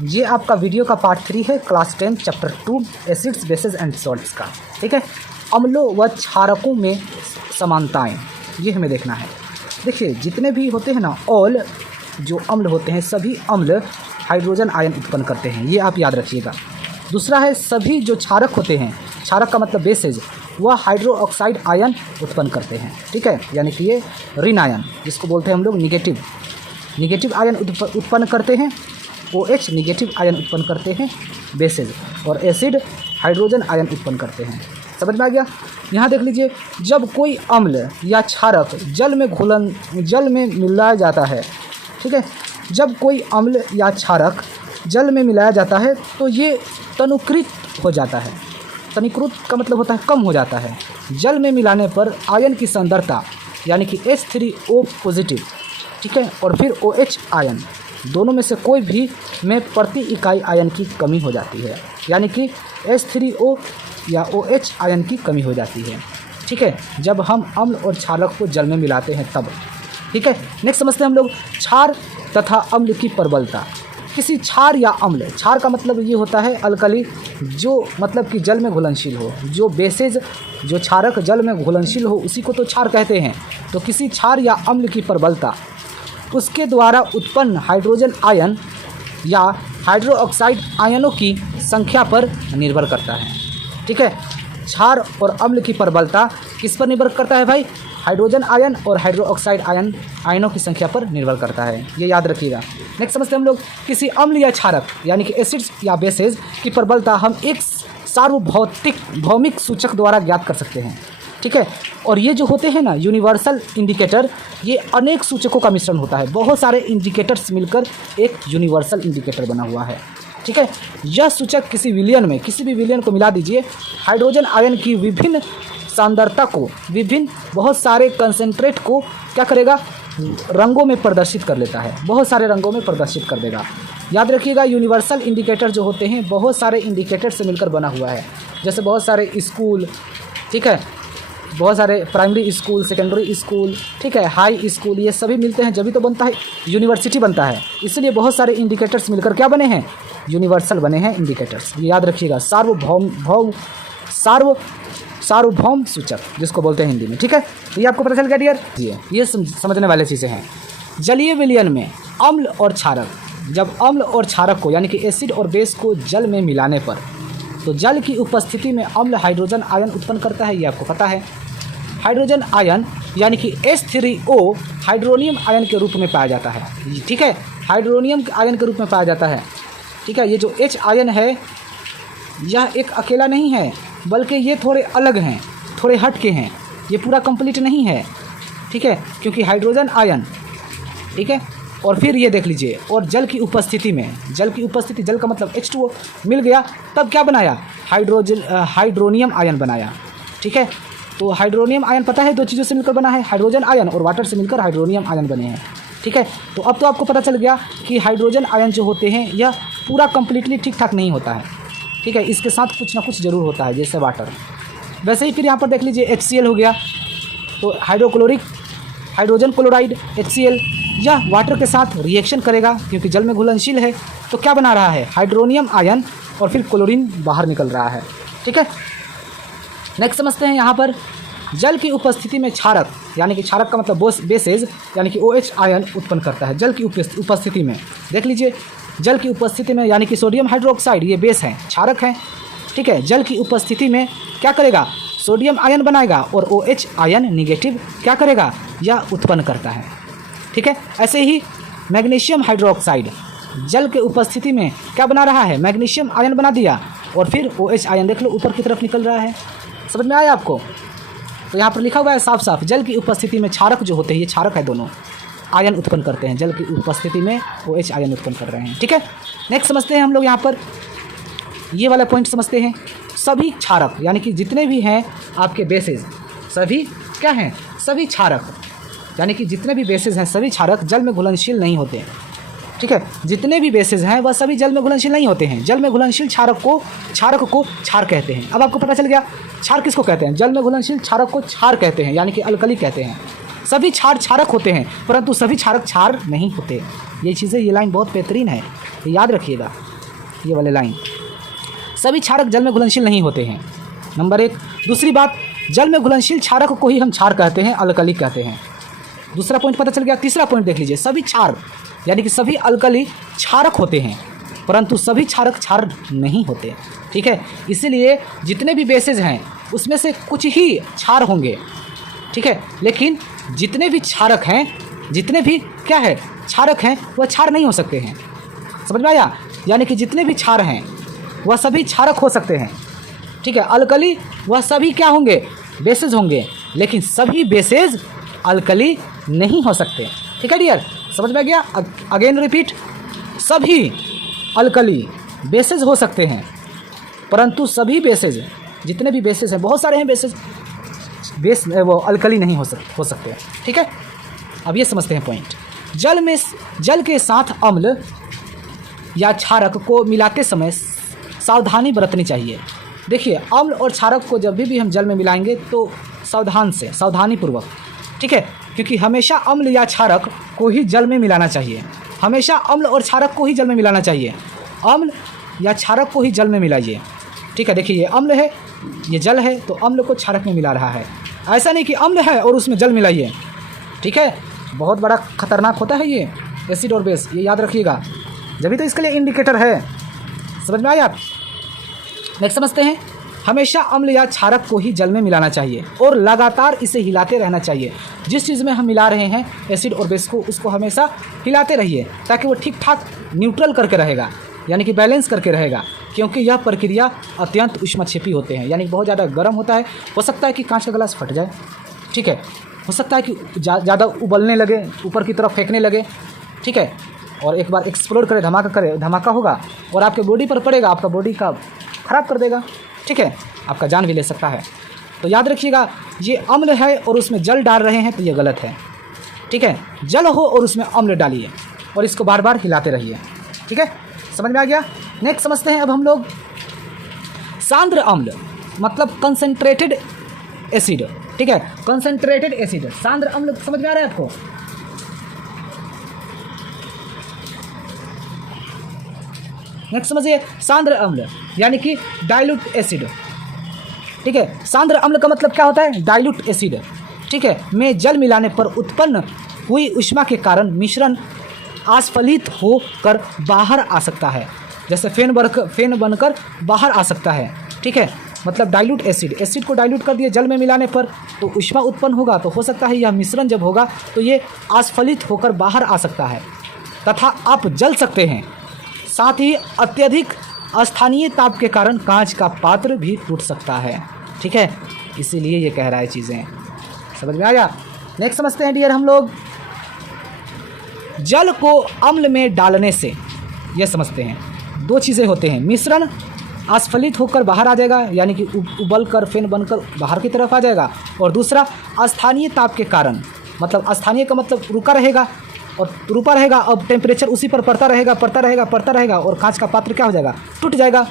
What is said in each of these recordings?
ये आपका वीडियो का पार्ट 3 है class 10 chapter 2 acids bases and salts का। ठीक है, अम्लों व क्षारकों में समानताएं, ये हमें देखना है। देखिए जितने भी होते हैं ना, ऑल जो अम्ल होते हैं सभी अम्ल हाइड्रोजन आयन उत्पन्न करते हैं, ये आप याद रखिएगा। दूसरा है सभी जो क्षारक होते हैं, क्षारक का मतलब बेसेज, वह हाइड्रोक्साइड आयन उत्पन्न करते हैं। ठीक है, यानी कि ये ऋण आयन जिसको बोलते हैं हम लोग निगेटिव आयन उत्पन्न करते हैं। OH निगेटिव आयन उत्पन्न करते हैं बेसेज, और एसिड हाइड्रोजन आयन उत्पन्न करते हैं। समझ में आ गया? यहाँ देख लीजिए, जब कोई अम्ल या क्षारक जल में मिलाया जाता है, ठीक है, जब कोई अम्ल या क्षारक जल में मिलाया जाता है तो ये तनुकृत हो जाता है। तनुकृत का मतलब होता है कम हो जाता है। जल में मिलाने पर आयन की सांद्रता यानी कि H3O पॉजिटिव, ठीक है, और फिर OH आयन, दोनों में से कोई भी में प्रति इकाई आयन की कमी हो जाती है, यानी कि H3O या OH आयन की कमी हो जाती है। ठीक है, जब हम अम्ल और क्षारक को जल में मिलाते हैं तब। ठीक है, नेक्स्ट समझते हैं हम लोग क्षार तथा अम्ल की प्रबलता। किसी क्षार या अम्ल, क्षार का मतलब ये होता है अल्कली, जो मतलब कि जल में घुलनशील हो, जो बेसेज जो क्षारक जल में घुलनशील हो उसी को तो क्षार कहते हैं। तो किसी क्षार या अम्ल की प्रबलता उसके द्वारा उत्पन्न हाइड्रोजन आयन या हाइड्रोक्साइड आयनों की संख्या पर निर्भर करता है। ठीक है, क्षार और अम्ल की प्रबलता किस पर निर्भर करता है भाई? हाइड्रोजन आयन और हाइड्रोक्साइड आयनों की संख्या पर निर्भर करता है, ये याद रखिएगा। नेक्स्ट समझते हैं हम लोग किसी अम्ल या क्षारक यानी कि एसिड्स या बेसेज की प्रबलता हम एक सार्वभौमिक सूचक द्वारा ज्ञात कर सकते हैं। ठीक है, और ये जो होते हैं ना यूनिवर्सल इंडिकेटर, ये अनेक सूचकों का मिश्रण होता है। बहुत सारे इंडिकेटर्स मिलकर एक यूनिवर्सल इंडिकेटर बना हुआ है। ठीक है, यह सूचक किसी विलयन में, किसी भी विलयन को मिला दीजिए, हाइड्रोजन आयन की विभिन्न सांद्रता को, विभिन्न बहुत सारे कंसेंट्रेट को क्या करेगा? रंगों में प्रदर्शित कर लेता है, बहुत सारे रंगों में प्रदर्शित कर देगा। याद रखिएगा, यूनिवर्सल इंडिकेटर जो होते हैं बहुत सारे इंडिकेटर से मिलकर बना हुआ है। जैसे बहुत सारे स्कूल, ठीक है, बहुत सारे प्राइमरी स्कूल, सेकेंडरी स्कूल, ठीक है, हाई स्कूल, ये सभी मिलते हैं जभी तो बनता है यूनिवर्सिटी बनता है। इसलिए बहुत सारे इंडिकेटर्स मिलकर क्या बने हैं? यूनिवर्सल बने हैं इंडिकेटर्स। ये याद रखिएगा, सार्वभौम सूचक जिसको बोलते हैं हिंदी में। ठीक है, तो ये आपको पता चल गया डियर? ये समझने वाली चीज़ें हैं। जलीय विलयन में अम्ल और क्षारक, जब अम्ल और क्षारक को यानी कि एसिड और बेस को जल में मिलाने पर, तो जल की उपस्थिति में अम्ल हाइड्रोजन आयन उत्पन्न करता है, ये आपको पता है। हाइड्रोजन आयन यानी कि H3O हाइड्रोनियम आयन के रूप में पाया जाता है। ठीक है, हाइड्रोनियम आयन के रूप में पाया जाता है। ठीक है, ये जो H आयन है यह एक अकेला नहीं है, बल्कि ये थोड़े अलग हैं, थोड़े हट के हैं, ये पूरा कंप्लीट नहीं है। ठीक है, क्योंकि हाइड्रोजन आयन, ठीक है, और फिर ये देख लीजिए, और जल की उपस्थिति में, जल का मतलब H2O मिल गया, तब क्या बनाया? हाइड्रोनियम आयन बनाया। ठीक है, तो हाइड्रोनियम आयन पता है दो चीज़ों से मिलकर बना है, हाइड्रोजन आयन और वाटर से मिलकर हाइड्रोनियम आयन बने हैं। ठीक है, तो अब तो आपको पता चल गया कि हाइड्रोजन आयन जो होते हैं यह पूरा कंप्लीटली ठीक ठाक नहीं होता है। ठीक है, इसके साथ कुछ ना कुछ ज़रूर होता है, जैसे वाटर। वैसे ही फिर यहाँ पर देख लीजिए HCl हो गया, तो हाइड्रोजन क्लोराइड HCl, यह वाटर के साथ रिएक्शन करेगा क्योंकि जल में घुलनशील है, तो क्या बना रहा है? हाइड्रोनियम आयन, और फिर क्लोरीन बाहर निकल रहा है। ठीक है, नेक्स्ट समझते हैं यहाँ पर जल की उपस्थिति में क्षारक, यानी कि क्षारक का मतलब बेसेज यानी कि OH आयन उत्पन्न करता है जल की उपस्थिति में। देख लीजिए, जल की उपस्थिति में यानी कि सोडियम हाइड्रोक्साइड, ये बेस है, क्षारक है। ठीक है, जल की उपस्थिति में क्या करेगा? सोडियम आयन बनाएगा, और OH आयन निगेटिव क्या करेगा? यह उत्पन्न करता है। ठीक है, ऐसे ही मैग्नीशियम हाइड्रोक्साइड जल के उपस्थिति में क्या बना रहा है? मैग्नीशियम आयन बना दिया, और फिर OH आयन देख लो ऊपर की तरफ निकल रहा है। समझ में आया आपको? तो यहाँ पर लिखा हुआ है साफ साफ, जल की उपस्थिति में क्षारक जो होते हैं, ये क्षारक है, दोनों आयन उत्पन्न करते हैं, जल की उपस्थिति में OH आयन उत्पन्न कर रहे हैं। ठीक है, नेक्स्ट समझते हैं हम लोग यहाँ पर, ये वाला पॉइंट समझते हैं। सभी क्षारक यानी कि जितने भी हैं आपके बेसेज, सभी क्या हैं? सभी क्षारक, यानी कि जितने भी बेसेज हैं सभी क्षारक जल में घुलनशील नहीं होते। ठीक है, जितने भी बेसेज हैं वह सभी जल में घुलनशील नहीं होते हैं। जल में घुलनशील क्षारक को क्षार कहते हैं। अब आपको पता चल गया क्षार किसको कहते हैं? जल में घुलनशील क्षारक को क्षार कहते हैं, यानी कि अल्कली कहते हैं। सभी क्षारक होते हैं, परंतु सभी क्षारक क्षार नहीं होते। ये चीज़ें, ये लाइन बहुत बेहतरीन है, याद रखिएगा। ये वाले लाइन, सभी क्षारक जल में घुलनशील नहीं होते हैं, नंबर 1। दूसरी बात, जल में घुलनशील क्षारक को ही हम क्षार कहते हैं, अल्कली कहते हैं। दूसरा पॉइंट पता चल गया। तीसरा पॉइंट देख लीजिए, सभी क्षार यानी कि सभी अल्कली क्षारक होते हैं, परंतु सभी क्षारक क्षार नहीं होते, ठीक है। इसीलिए जितने भी बेसेज हैं उसमें से कुछ ही क्षार होंगे, ठीक है, लेकिन जितने भी क्षारक हैं, जितने भी क्या है क्षारक हैं, वह क्षार नहीं हो सकते हैं। समझ में आया? यानी कि जितने भी क्षार हैं वह सभी क्षारक हो सकते हैं, ठीक है। अल्कली वह सभी क्या होंगे, बेसेज होंगे, लेकिन सभी बेसेज अल्कली नहीं हो सकते, ठीक है डियर, समझ में गया? अगेन रिपीट, सभी अल्कली बेसेज हो सकते हैं, परंतु सभी बेसेज, जितने भी बेसेज हैं, बहुत सारे हैं बेसेज, बेस वो अल्कली नहीं हो सकते, ठीक है। अब ये समझते हैं पॉइंट। जल के साथ अम्ल या क्षारक को मिलाते समय सावधानी बरतनी चाहिए। देखिए, अम्ल और क्षारक को जब भी हम जल में मिलाएंगे तो सावधानी पूर्वक, ठीक है, क्योंकि हमेशा अम्ल या क्षारक को ही जल में मिलाना चाहिए, हमेशा अम्ल और क्षारक को ही जल में मिलाना चाहिए, अम्ल या क्षारक को ही जल में मिलाइए, ठीक है। देखिए, ये अम्ल है, ये जल है, तो अम्ल को क्षारक में मिला रहा है, ऐसा नहीं कि अम्ल है और उसमें जल मिलाइए, ठीक है, बहुत बड़ा खतरनाक होता है ये एसिड और बेस, ये याद रखिएगा, जब भी तो इसके लिए इंडिकेटर है। समझ में आया? नेक्स्ट समझते हैं, हमेशा अम्ल या क्षारक को ही जल में मिलाना चाहिए और लगातार इसे हिलाते रहना चाहिए। जिस चीज़ में हम मिला रहे हैं एसिड और बेस को, उसको हमेशा हिलाते रहिए ताकि वो ठीक ठाक न्यूट्रल करके रहेगा, यानी कि बैलेंस करके रहेगा, क्योंकि यह प्रक्रिया अत्यंत ऊष्मक्षेपी होते हैं, यानी बहुत ज़्यादा गर्म होता है। हो सकता है कि कांच का गिलास फट जाए, ठीक है, हो सकता है कि ज़्यादा उबलने लगे, ऊपर की तरफ फेंकने लगे, ठीक है, और एक बार एक्सप्लोड करे, धमाका होगा और आपके बॉडी पर पड़ेगा, आपका बॉडी का ख़राब कर देगा, ठीक है, आपका जान भी ले सकता है। तो याद रखिएगा, ये अम्ल है और उसमें जल डाल रहे हैं तो ये गलत है, ठीक है। जल हो और उसमें अम्ल डालिए और इसको बार बार हिलाते रहिए, ठीक है, समझ में आ गया? नेक्स्ट समझते हैं अब हम लोग सांद्र अम्ल, मतलब कंसनट्रेटेड एसिड, ठीक है, कंसनट्रेटेड एसिड, सांद्र अम्ल समझ में आ रहा है आपको? नेक्स्ट समझिए, सांद्र अम्ल यानी कि डाइल्यूट एसिड, ठीक है। सांद्र अम्ल का मतलब क्या होता है? डाइल्यूट एसिड, ठीक है, में जल मिलाने पर उत्पन्न हुई ऊष्मा के कारण मिश्रण आस्फलित होकर बाहर आ सकता है, जैसे फेन बनकर बाहर आ सकता है, ठीक है। मतलब डाइल्यूट एसिड को डाइल्यूट कर दिए जल में मिलाने पर तो ऊष्मा उत्पन्न होगा, तो हो सकता है यह मिश्रण जब होगा तो ये आस्फलित होकर बाहर आ सकता है तथा आप जल सकते हैं। साथ ही अत्यधिक अस्थानीय ताप के कारण कांच का पात्र भी टूट सकता है, ठीक है, इसीलिए ये कह रहा है चीज़ें, समझ में आया? नेक्स्ट समझते हैं डियर हम लोग, जल को अम्ल में डालने से ये समझते हैं दो चीज़ें होते हैं, मिश्रण आस्फलित होकर बाहर आ जाएगा, यानी कि उबल कर फेन बनकर बाहर की तरफ आ जाएगा, और दूसरा अस्थानीय ताप के कारण, मतलब अस्थानीय का मतलब रुका रहेगा और रुका रहेगा, अब टेम्परेचर उसी पर पड़ता रहेगा और कांच का पात्र क्या हो जाएगा? टूट जाएगा,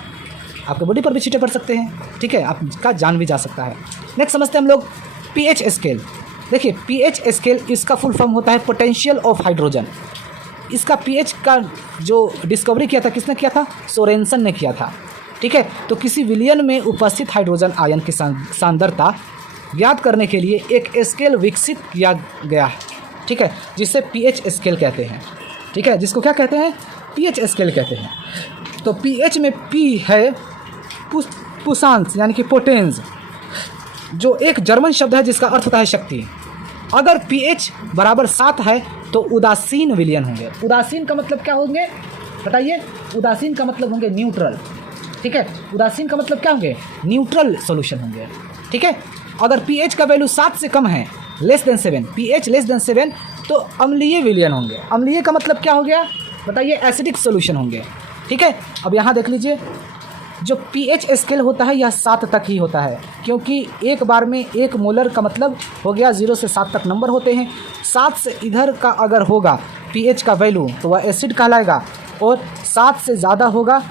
आपके बॉडी पर भी छींटे पड़ सकते हैं, ठीक है, आपका जान भी जा सकता है। नेक्स्ट समझते हैं हम लोग पीएच स्केल। देखिए, पीएच स्केल इसका फुल फॉर्म होता है पोटेंशियल ऑफ हाइड्रोजन। इसका पीएच का जो डिस्कवरी किया था किसने किया था? सोरेनसन ने किया था, ठीक है। तो किसी विलयन में उपस्थित हाइड्रोजन आयन की सांद्रता ज्ञात करने के लिए एक स्केल विकसित किया गया है, ठीक है, जिसे पीएच स्केल कहते हैं, ठीक है, जिसको क्या कहते हैं? पीएच स्केल कहते हैं। तो पीएच में पी है पुसांस यानी कि पोटेंस, जो एक जर्मन शब्द है जिसका अर्थ होता है शक्ति। अगर पीएच बराबर 7 है तो उदासीन विलयन होंगे। उदासीन का मतलब क्या होंगे बताइए? उदासीन का मतलब होंगे न्यूट्रल, ठीक है, उदासीन का मतलब क्या होंगे? न्यूट्रल सॉल्यूशन होंगे, ठीक है। अगर पीएच का वैल्यू 7 से कम है, less than 7, pH less than 7, तो अम्लीय विलयन होंगे। अम्लीय का मतलब क्या हो गया बताइए? एसिडिक सॉल्यूशन होंगे, ठीक है। अब यहाँ देख लीजिए, जो पीएच स्केल होता है यह 7 तक ही होता है, क्योंकि एक बार में 1 मोलर का मतलब हो गया 0 से 7 तक नंबर होते हैं। 7 से इधर का अगर होगा पीएच का वैल्यू तो वह एसिड कहलाएगा, और 7 से ज़्यादा होगा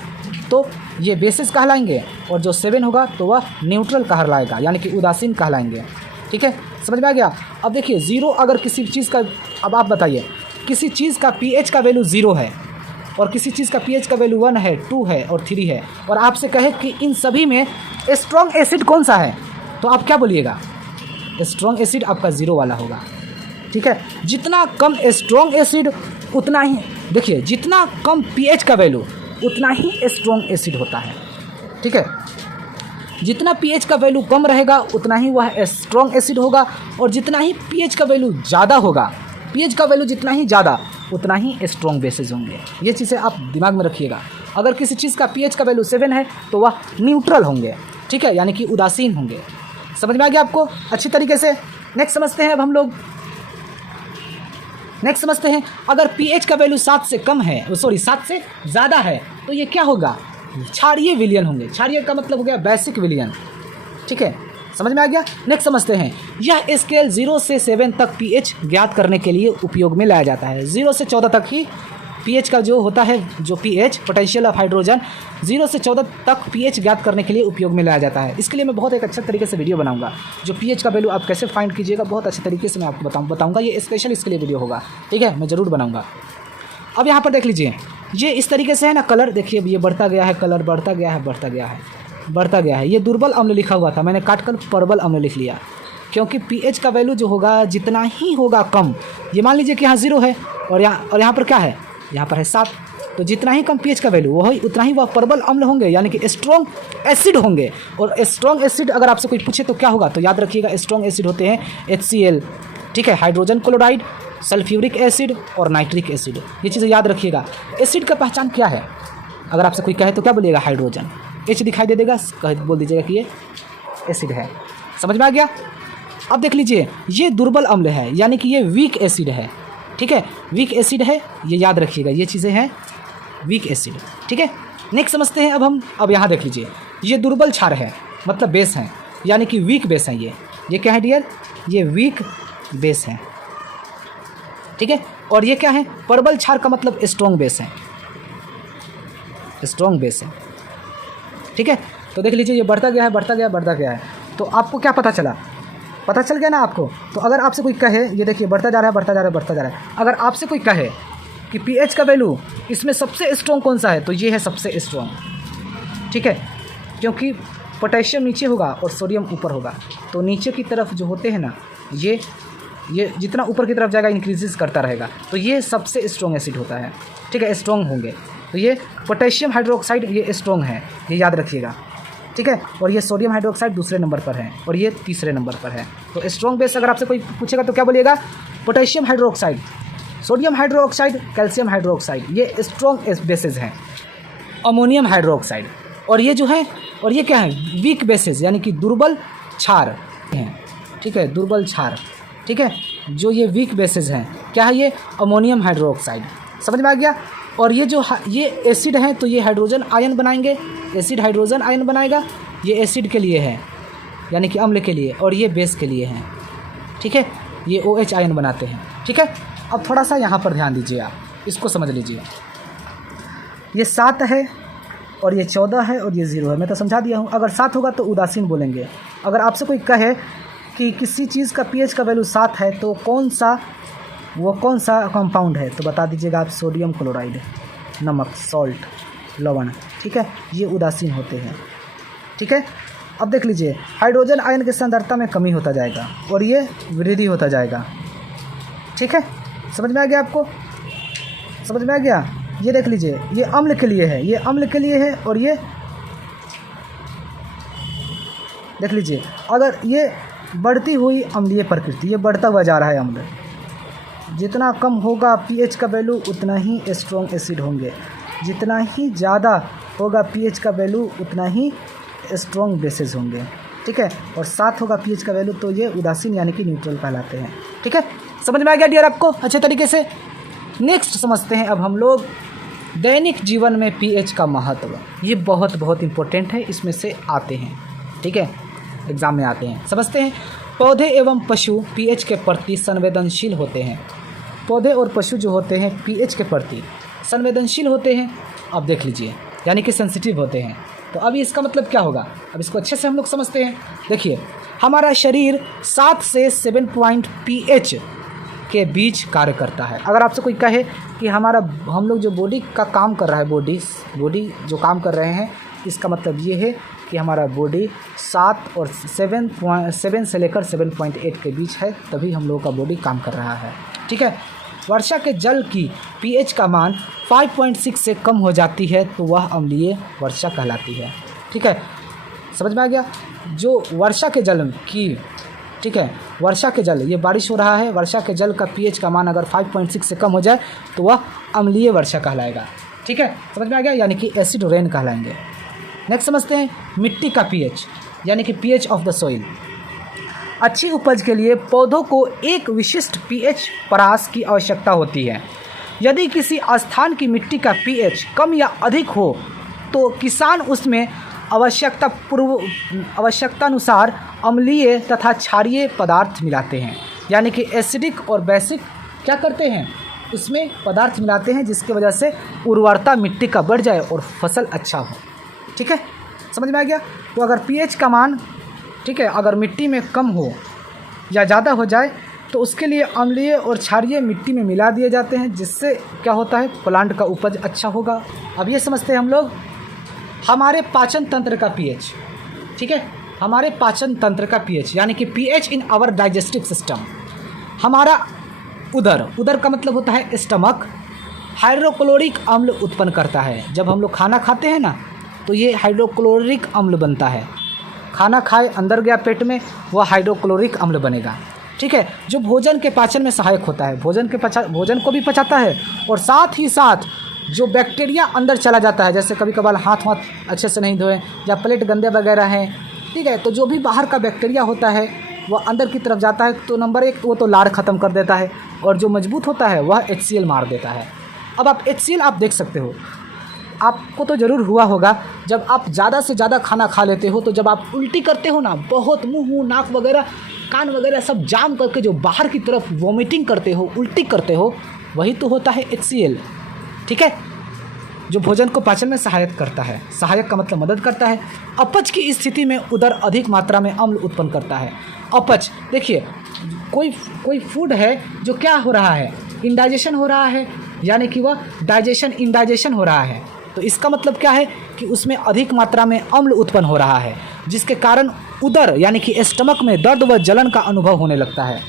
तो ये बेसिस कहलाएंगे, और जो 7 होगा तो वह न्यूट्रल कहलाएगा, यानी कि उदासीन कहलाएंगे, ठीक है, समझ में आ गया? अब देखिए, 0 अगर किसी चीज़ का, अब आप बताइए, किसी चीज़ का पीएच का वैल्यू 0 है और किसी चीज़ का पीएच का वैल्यू 1 है, 2 है और 3 है, और आपसे कहे कि इन सभी में स्ट्रॉन्ग एसिड कौन सा है, तो आप क्या बोलिएगा? स्ट्रॉन्ग एसिड आपका 0 वाला होगा। ठीक है, जितना कम स्ट्रॉन्ग एसिड उतना ही, देखिए जितना कम पीएच का वैल्यू उतना ही स्ट्रॉन्ग एसिड होता है। ठीक है, जितना पीएच का वैल्यू कम रहेगा उतना ही वह स्ट्रॉन्ग एसिड होगा, और जितना ही पीएच का वैल्यू ज़्यादा होगा, पीएच का वैल्यू जितना ही ज़्यादा उतना ही स्ट्रॉन्ग बेसेज होंगे। ये चीज़ें आप दिमाग में रखिएगा। अगर किसी चीज़ का पीएच का वैल्यू 7 है तो वह न्यूट्रल होंगे। ठीक है, यानी कि उदासीन होंगे। समझ में आ गया आपको अच्छी तरीके से? नेक्स्ट समझते हैं अब हम लोग। नेक्स्ट समझते हैं, अगर पीएच का वैल्यू 7 से कम है, सॉरी 7 से ज़्यादा है, तो ये क्या होगा? क्षारीय विलयन होंगे। क्षारीय का मतलब हो गया बेसिक विलयन। ठीक है, समझ में आ गया? नेक्स्ट समझते हैं, यह स्केल 0 से 7 तक पीएच ज्ञात करने के लिए उपयोग में लाया जाता है। 0 से 14 तक ही पीएच का जो होता है, जो पीएच पोटेंशियल ऑफ हाइड्रोजन, 0 से 14 तक पीएच ज्ञात करने के लिए उपयोग में लाया जाता है। इसके लिए मैं बहुत एक अच्छा तरीके से वीडियो बनाऊंगा, जो पीएच का वैल्यू आप कैसे फाइंड कीजिएगा, बहुत अच्छे तरीके से मैं आपको बताऊंगा। ये स्पेशल इसके लिए वीडियो होगा। ठीक है, मैं ज़रूर बनाऊंगा। अब यहाँ पर देख लीजिए, ये इस तरीके से है ना, कलर देखिए, ये बढ़ता गया है, कलर बढ़ता गया है, बढ़ता गया है, बढ़ता गया है। ये दुर्बल अम्ल लिखा हुआ था, मैंने काट कर प्रबल अम्ल लिख लिया, क्योंकि पीएच का वैल्यू जो होगा जितना ही होगा कम, ये मान लीजिए कि यहाँ 0 है और यहाँ पर क्या है, यहाँ पर है 7, तो जितना ही कम पीएच का वैल्यू वही उतना ही वह प्रबल अम्ल होंगे, यानी कि स्ट्रॉन्ग एसिड होंगे। और स्ट्रॉन्ग एसिड अगर आपसे कोई पूछे तो क्या होगा, तो याद रखिएगा स्ट्रॉन्ग एसिड होते हैं HCl, ठीक है, हाइड्रोजन क्लोराइड, सल्फ्यूरिक एसिड और नाइट्रिक एसिड। ये चीज़ें याद रखिएगा। एसिड का पहचान क्या है, अगर आपसे कोई कहे तो क्या बोलिएगा? हाइड्रोजन, H दिखाई दे देगा, बोल दीजिएगा कि ये एसिड है। समझ में आ गया? अब देख लीजिए, ये दुर्बल अम्ल है, यानी कि ये वीक एसिड है। ठीक है, वीक एसिड है, ये याद रखिएगा, ये चीज़ें हैं वीक एसिड। ठीक है, नेक्स्ट समझते हैं अब यहाँ देख लीजिए, ये दुर्बल क्षार है, मतलब बेस है, यानी कि वीक बेस है। ये क्या है डियर? ये वीक बेस है। ठीक है, और ये क्या है? प्रबल क्षार का मतलब स्ट्रॉन्ग बेस है, स्ट्रॉन्ग बेस है। ठीक है, तो देख लीजिए, ये बढ़ता गया है, बढ़ता गया, बढ़ता गया है। तो आपको क्या पता चला? पता चल गया ना आपको? तो अगर आपसे कोई कहे, ये देखिए बढ़ता जा रहा है, बढ़ता जा रहा है, बढ़ता जा रहा है, अगर आपसे कोई कहे कि पीएच का वैल्यू इसमें सबसे स्ट्रॉन्ग कौन सा है, तो ये है सबसे स्ट्रॉन्ग। ठीक है, क्योंकि पोटेशियम नीचे होगा और सोडियम ऊपर होगा, तो नीचे की तरफ जो होते हैं ना, ये जितना ऊपर की तरफ जाएगा इंक्रीजेस करता रहेगा, तो ये सबसे स्ट्रॉन्ग एसिड होता है। ठीक है, स्ट्रॉन्ग होंगे, तो ये पोटेशियम हाइड्रोक्साइड ये स्ट्रॉन्ग है, ये याद रखिएगा। ठीक है, और ये सोडियम हाइड्रोक्साइड दूसरे नंबर पर है और ये तीसरे नंबर पर है। तो स्ट्रॉन्ग बेस अगर आपसे कोई पूछेगा तो क्या बोलिएगा? Potassium hydroxide, sodium hydroxide, calcium hydroxide, ये स्ट्रॉन्ग बेसेस हैं। अमोनियम हाइड्रोक्साइड, और ये जो है, और ये क्या है? वीक बेसेस, यानी कि दुर्बल क्षार हैं। ठीक है, दुर्बल क्षार। ठीक है, जो ये वीक बेसेस हैं, क्या है? ये अमोनियम हाइड्रोक्साइड। समझ में आ गया? और ये जो ये एसिड हैं, तो ये हाइड्रोजन आयन बनाएंगे, एसिड हाइड्रोजन आयन बनाएगा, ये एसिड के लिए है, यानी कि अम्ल के लिए, और ये बेस के लिए हैं। ठीक है, ये OH आयन बनाते हैं। ठीक है, अब थोड़ा सा यहाँ पर ध्यान दीजिए, आप इसको समझ लीजिए। ये 7 है और ये 14 है और ये 0 है, मैं तो समझा दिया हूँ। अगर 7 होगा तो उदासीन बोलेंगे। अगर आपसे कोई कहे कि किसी चीज़ का पीएच का वैल्यू 7 है, तो कौन सा कंपाउंड है, तो बता दीजिएगा आप सोडियम क्लोराइड, नमक, सॉल्ट, लवण। ठीक है, ये उदासीन होते हैं। ठीक है, अब देख लीजिए, हाइड्रोजन आयन की सांद्रता में कमी होता जाएगा और ये वृद्धि होता जाएगा। ठीक है, समझ में आ गया आपको? समझ में आ गया? ये देख लीजिए, ये अम्ल के लिए है, ये अम्ल के लिए है, और ये देख लीजिए, अगर ये बढ़ती हुई अम्लीय प्रकृति, ये बढ़ता हुआ जा रहा है अम्ल, जितना कम होगा पीएच का वैल्यू उतना ही स्ट्रॉन्ग एसिड होंगे, जितना ही ज़्यादा होगा पीएच का वैल्यू उतना ही स्ट्रॉन्ग बेसेस होंगे। ठीक है, और 7 होगा पीएच का वैल्यू तो ये उदासीन यानी कि न्यूट्रल कहलाते हैं। ठीक है, समझ में आ गया डियर आपको अच्छे तरीके से? नेक्स्ट समझते हैं अब हम लोग दैनिक जीवन में पीएच का महत्व। ये बहुत बहुत इम्पोर्टेंट है, इसमें से आते हैं। ठीक है, एग्ज़ाम में आते हैं, समझते हैं। पौधे एवं पशु पीएच के प्रति संवेदनशील होते हैं। पौधे और पशु जो होते हैं पीएच के प्रति संवेदनशील होते हैं। अब देख लीजिए, यानी कि सेंसिटिव होते हैं। तो अभी इसका मतलब क्या होगा, अब इसको अच्छे से हम लोग समझते हैं। देखिए, हमारा शरीर 7 से 7 पॉइंट पीएच के बीच कार्य करता है। अगर आपसे कोई कहे कि हम लोग जो बॉडी का काम कर रहा है, बॉडी जो काम कर रहे हैं, इसका मतलब ये है कि हमारा बॉडी 7 और 7 से लेकर 7.8 के बीच है, तभी हम लोगों का बॉडी काम कर रहा है। ठीक है। वर्षा के जल की pH का मान 5.6 से कम हो जाती है तो वह अम्लीय वर्षा कहलाती है। ठीक है, समझ में आ गया। जो वर्षा के जल की, ठीक है, वर्षा के जल, ये बारिश हो रहा है, वर्षा के जल का pH का मान अगर 5.6 से कम हो जाए तो वह अम्लीय वर्षा कहलाएगा। ठीक है, समझ में आ गया, यानी कि एसिड रेन कहलाएंगे। नेक्स्ट समझते हैं मिट्टी का pH, यानी कि pH ऑफ द सॉइल। अच्छी उपज के लिए पौधों को एक विशिष्ट pH परास की आवश्यकता होती है। यदि किसी स्थान की मिट्टी का pH कम या अधिक हो तो किसान उसमें आवश्यकतानुसार अम्लीय तथा क्षारीय पदार्थ मिलाते हैं, यानी कि एसिडिक और बेसिक क्या करते हैं, उसमें पदार्थ मिलाते हैं जिसकी वजह से उर्वरता मिट्टी का बढ़ जाए और फसल अच्छा हो। ठीक है, समझ में आ गया। तो अगर pH का मान, ठीक है, अगर मिट्टी में कम हो या ज़्यादा हो जाए तो उसके लिए अम्लीय और क्षारीय मिट्टी में मिला दिए जाते हैं, जिससे क्या होता है, प्लांट का उपज अच्छा होगा। अब ये समझते हैं हम लोग हमारे पाचन तंत्र का pH। ठीक है, हमारे पाचन तंत्र का pH, यानी कि pH in our digestive system. हमारा उदर का मतलब होता है स्टमक, हाइड्रोक्लोरिक अम्ल उत्पन्न करता है। जब हम लोग खाना खाते हैं ना तो ये हाइड्रोक्लोरिक अम्ल बनता है। खाना खाए, अंदर गया पेट में, वह हाइड्रोक्लोरिक अम्ल बनेगा। ठीक है, जो भोजन के पाचन में सहायक होता है, भोजन को भी पचाता है और साथ ही साथ जो बैक्टीरिया अंदर चला जाता है, जैसे कभी कभार हाथ अच्छे से नहीं धोए या प्लेट गंदे वगैरह हैं, ठीक है, तो जो भी बाहर का बैक्टीरिया होता है वह अंदर की तरफ जाता है, तो नंबर 1 वो तो लार ख़त्म कर देता है, और जो मजबूत होता है वह HCl मार देता है। अब आप HCl आप देख सकते हो, आपको तो ज़रूर हुआ होगा, जब आप ज़्यादा से ज़्यादा खाना खा लेते हो तो जब आप उल्टी करते हो ना, बहुत मुंह नाक वगैरह कान वगैरह सब जाम करके जो बाहर की तरफ वॉमिटिंग करते हो, उल्टी करते हो, वही तो होता है HCl। ठीक है, जो भोजन को पाचन में सहायक करता है। सहायक का मतलब मदद करता है। अपच की स्थिति में उदर अधिक मात्रा में अम्ल उत्पन्न करता है। अपच, देखिए कोई फूड है जो क्या हो रहा है, इंडाइजेशन हो रहा है, यानी कि वह इंडाइजेशन हो रहा है, तो इसका मतलब क्या है कि उसमें अधिक मात्रा में अम्ल उत्पन्न हो रहा है, जिसके कारण उदर यानी कि स्टमक में दर्द व जलन का अनुभव होने लगता है।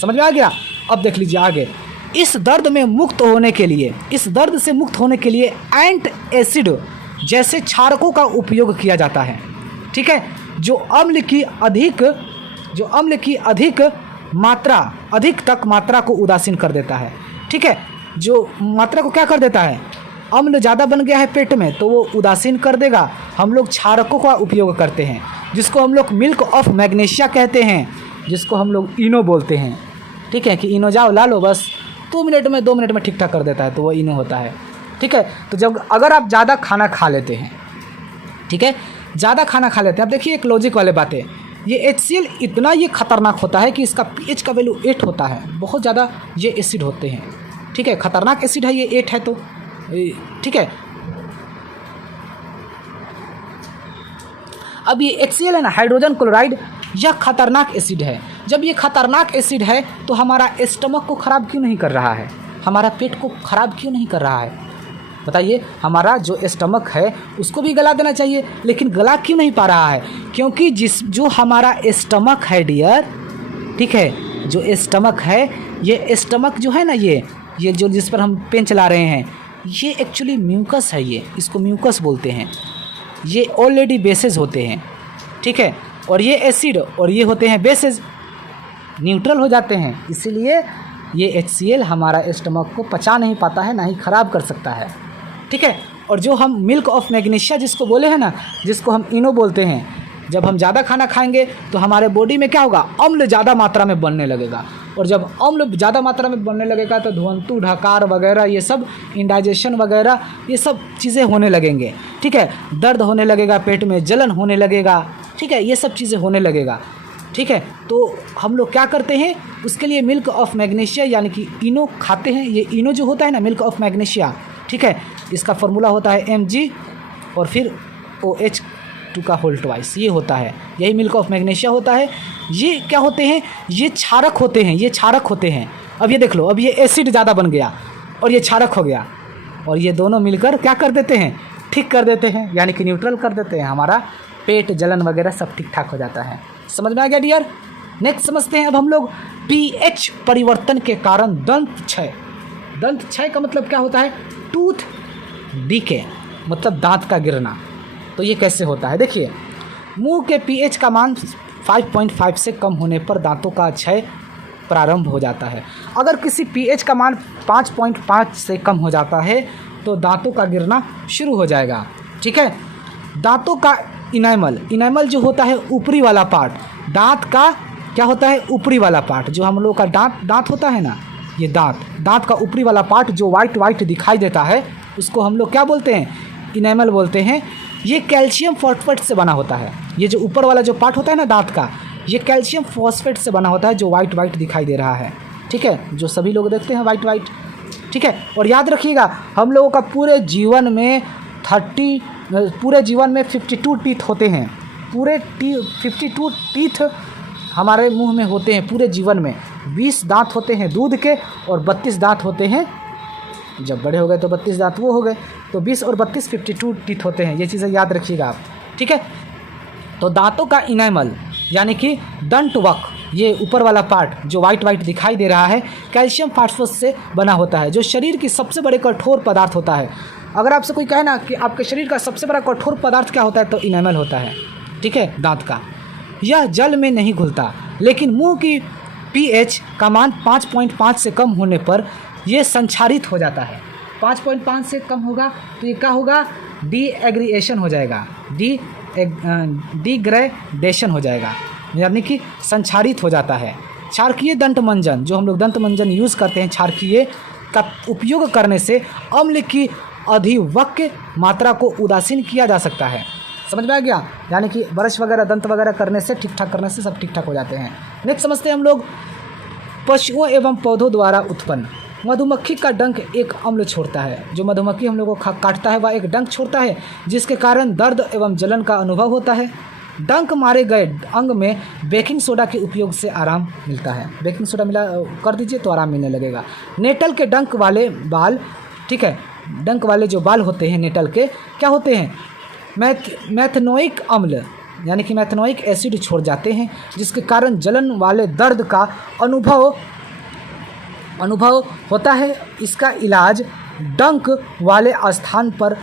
समझ में आ गया। अब देख लीजिए आगे, इस दर्द से मुक्त होने के लिए एंट एसिड जैसे क्षारकों का उपयोग किया जाता है। ठीक है, जो अम्ल की अधिक तक मात्रा को उदासीन कर देता है। ठीक है, जो मात्रा को क्या कर देता है, अम्ल ज़्यादा बन गया है पेट में तो वो उदासीन कर देगा। हम लोग क्षारकों का उपयोग करते हैं, जिसको हम लोग मिल्क ऑफ मैग्नीशिया कहते हैं, जिसको हम लोग इनो बोलते हैं। ठीक है, कि इनो जाओ ला लो, बस 2 मिनट में ठीक ठाक कर देता है, तो वो इनो होता है। ठीक है, तो अगर आप ज़्यादा खाना खा लेते हैं, ठीक है, ज़्यादा खाना खा लेते हैं, अब देखिए एक लॉजिक वाले बातें, ये HCl इतना ये खतरनाक होता है कि इसका pH का वैल्यू 8 होता है, बहुत ज़्यादा ये एसिड होते हैं। ठीक है, खतरनाक एसिड है ये, 8 है तो ठीक है। अब ये HCl है ना, हाइड्रोजन क्लोराइड, यह खतरनाक एसिड है। जब ये खतरनाक एसिड है तो हमारा स्टमक को ख़राब क्यों नहीं कर रहा है, हमारा पेट को ख़राब क्यों नहीं कर रहा है, बताइए। हमारा जो स्टमक है उसको भी गला देना चाहिए, लेकिन गला क्यों नहीं पा रहा है, क्योंकि जो हमारा स्टमक है डियर, ठीक है, जो स्टमक है, ये स्टमक जो है ना, ये जो जिस पर हम पेन चला रहे हैं, ये एक्चुअली म्यूकस है, ये इसको म्यूकस बोलते हैं। ये ऑलरेडी बेसेस होते हैं। ठीक है, और ये एसिड और ये होते हैं बेसेस, न्यूट्रल हो जाते हैं, इसीलिए ये HCl हमारा स्टमक को पचा नहीं पाता है, ना ही ख़राब कर सकता है। ठीक है, और जो हम मिल्क ऑफ मैग्नीशिया जिसको बोले हैं ना, जिसको हम इनो बोलते हैं, जब हम ज़्यादा खाना खाएंगे तो हमारे बॉडी में क्या होगा, अम्ल ज़्यादा मात्रा में बनने लगेगा, और जब अम्ल ज़्यादा मात्रा में बनने लगेगा तो धुआंतु ढकार वगैरह, ये सब इंडाइजेशन वगैरह, ये सब चीज़ें होने लगेंगे। ठीक है, दर्द होने लगेगा, पेट में जलन होने लगेगा। ठीक है, ये सब चीज़ें होने लगेगा। ठीक है, तो हम लोग क्या करते हैं, उसके लिए मिल्क ऑफ मैग्नीशिया यानी कि इनो खाते हैं। ये इनो जो होता है ना, मिल्क ऑफ मैग्नीशिया, ठीक है, इसका फॉर्मूला होता है Mg और फिर OH2 का होल ट्वाइस, ये होता है, यही मिल्क ऑफ मैग्नीशिया होता है। ये क्या होते हैं, ये क्षारक होते हैं, अब ये देख लो, अब ये एसिड ज़्यादा बन गया और ये क्षारक हो गया, और ये दोनों मिलकर क्या कर देते हैं, ठीक कर देते हैं, यानी कि न्यूट्रल कर देते हैं। हमारा पेट जलन वगैरह सब ठीक ठाक हो जाता है। समझ में आ गया डियर? नेक्स्ट समझते हैं अब हम लोग पीएच परिवर्तन के कारण दंत क्षय। दंत क्षय का मतलब क्या होता है? टूथ डीके, मतलब दांत का गिरना। तो ये कैसे होता है? देखिए, मुंह के पीएच का मान 5.5 से कम होने पर दांतों का क्षय प्रारंभ हो जाता है। अगर किसी पीएच का मान 5.5 से कम हो जाता है तो दांतों का गिरना शुरू हो जाएगा। ठीक है। दांतों का इनेमल, इनेमल जो होता है ऊपरी वाला पार्ट, दांत का क्या होता है? ऊपरी वाला पार्ट, जो हम लोग का दांत होता है ना, ये दांत का ऊपरी वाला पार्ट जो वाइट दिखाई देता है, उसको हम लोग क्या बोलते हैं? इनेमल बोलते हैं। ये कैल्शियम फॉस्फेट से बना होता है। ये जो ऊपर वाला जो पार्ट होता है ना दांत का, ये कैल्शियम फॉस्फेट से बना होता है, जो वाइट दिखाई दे रहा है। ठीक है, जो सभी लोग देखते हैं वाइट। ठीक है। और याद रखिएगा, हम लोगों का पूरे जीवन में 52 टीथ होते हैं। पूरे 52 टीथ हमारे मुंह में होते हैं पूरे जीवन में। 20 दांत होते हैं दूध के और 32 दांत होते हैं, जब बड़े हो गए तो 32 दांत वो हो गए, तो 20 और 32 52 टीथ होते हैं। ये चीज़ें याद रखिएगा आप। ठीक है। तो दांतों का इनेमल यानी कि दंतवक, ये ऊपर वाला पार्ट जो वाइट दिखाई दे रहा है, कैल्शियम फॉस्फेट से बना होता है, जो शरीर की सबसे बड़े कठोर पदार्थ होता है। अगर आपसे कोई कहे ना कि आपके शरीर का सबसे बड़ा कठोर पदार्थ क्या होता है, तो इनेमल होता है। ठीक है, दांत का। यह जल में नहीं घुलता, लेकिन मुंह की पीएच का मान 5.5 से कम होने पर यह संक्षारित हो जाता है। 5.5 से कम होगा तो ये क्या होगा? डीएग्रीएशन हो जाएगा, डिग्रेडेशन हो जाएगा, यानी कि संक्षारित हो जाता है। क्षारकीय दंत मंजन, जो हम लोग दंत मंजन यूज़ करते हैं, क्षारकीय का उपयोग करने से अम्ल की अधिवक्य मात्रा को उदासीन किया जा सकता है। समझ में आ गया? यानी कि ब्रश वगैरह दंत वगैरह करने से, ठीक ठाक करने से सब ठीक ठाक हो जाते हैं। नेक्स्ट समझते हैं हम लोग पशुओं एवं पौधों द्वारा उत्पन्न। मधुमक्खी का डंक एक अम्ल छोड़ता है। जो मधुमक्खी हम लोगों को काटता है वह एक डंक छोड़ता है, जिसके कारण दर्द एवं जलन का अनुभव होता है। डंक मारे गए अंग में बेकिंग सोडा के उपयोग से आराम मिलता है। बेकिंग सोडा मिला कर दीजिए तो आराम मिलने लगेगा। नेटल के डंक वाले बाल, ठीक है, डंक वाले जो बाल होते हैं नेटल के, क्या होते हैं? मैथनोइक अम्ल यानी कि मैथनोइक एसिड छोड़ जाते हैं, जिसके कारण जलन वाले दर्द का अनुभव होता है। इसका इलाज डंक वाले स्थान पर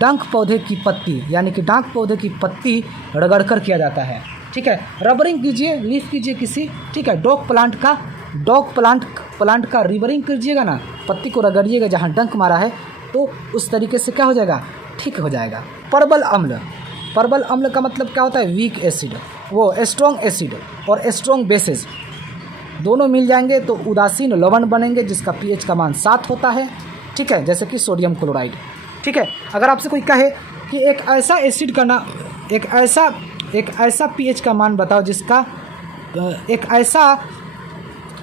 डंक पौधे की पत्ती यानी कि डांक पौधे की पत्ती रगड़कर किया जाता है। ठीक है, रबरिंग कीजिए, लीफ कीजिए किसी, ठीक है, डॉग प्लांट का रिबरिंग कीजिएगा ना, पत्ती को रगड़िएगा जहाँ डंक मारा है, तो उस तरीके से क्या हो जाएगा? ठीक हो जाएगा। परबल अम्ल का मतलब क्या होता है? वीक एसिड, वो स्ट्रॉन्ग एसिड और स्ट्रॉन्ग बेसेस दोनों मिल जाएंगे तो उदासीन लवण बनेंगे, जिसका पीएच का मान 7 होता है। ठीक है, जैसे कि सोडियम क्लोराइड। ठीक है। अगर आपसे कोई कहे कि एक ऐसा एसिड का नाम, एक ऐसा पीएच का मान बताओ जिसका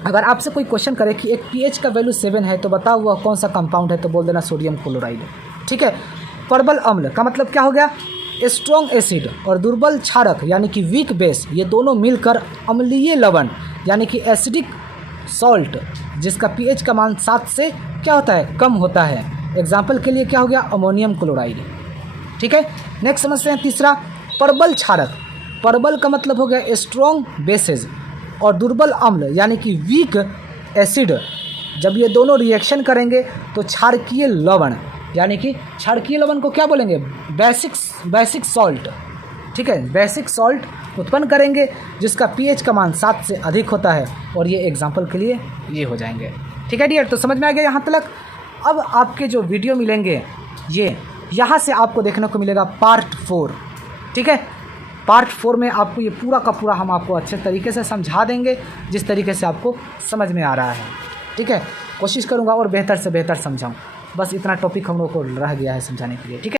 अगर आपसे कोई क्वेश्चन करे कि एक पीएच का वैल्यू 7 है तो बताओ वह कौन सा कंपाउंड है, तो बोल देना सोडियम क्लोराइड। ठीक है। परबल अम्ल का मतलब क्या हो गया? स्ट्रॉन्ग एसिड और दुर्बल क्षारक यानी कि वीक बेस, ये दोनों मिलकर अम्लीय लवण यानी कि एसिडिक सॉल्ट, जिसका पीएच का मान 7 से क्या होता है? कम होता है। एग्जाम्पल के लिए क्या हो गया? Ammonium chloride. ठीक है। नेक्स्ट समझते हैं तीसरा, परबल क्षारक। परबल का मतलब हो गया स्ट्रॉन्ग बेसेज और दुर्बल अम्ल यानी कि वीक एसिड। जब ये दोनों रिएक्शन करेंगे तो क्षारकीय लवण यानी कि क्षारकीय लवण को क्या बोलेंगे? Basic salt. ठीक है, बेसिक सॉल्ट उत्पन्न करेंगे, जिसका पीएच का मान 7 से अधिक होता है। और ये एग्जाम्पल के लिए ये हो जाएंगे। ठीक है डियर, तो समझ में आ गया यहाँ तक। अब आपके जो वीडियो मिलेंगे ये यहाँ से आपको देखने को मिलेगा पार्ट 4। ठीक है, पार्ट 4 में आपको ये पूरा का पूरा हम आपको अच्छे तरीके से समझा देंगे, जिस तरीके से आपको समझ में आ रहा है। ठीक है, कोशिश करूँगा और बेहतर से बेहतर समझाऊँ। बस इतना टॉपिक हम लोग को रह गया है समझाने के लिए। ठीक है।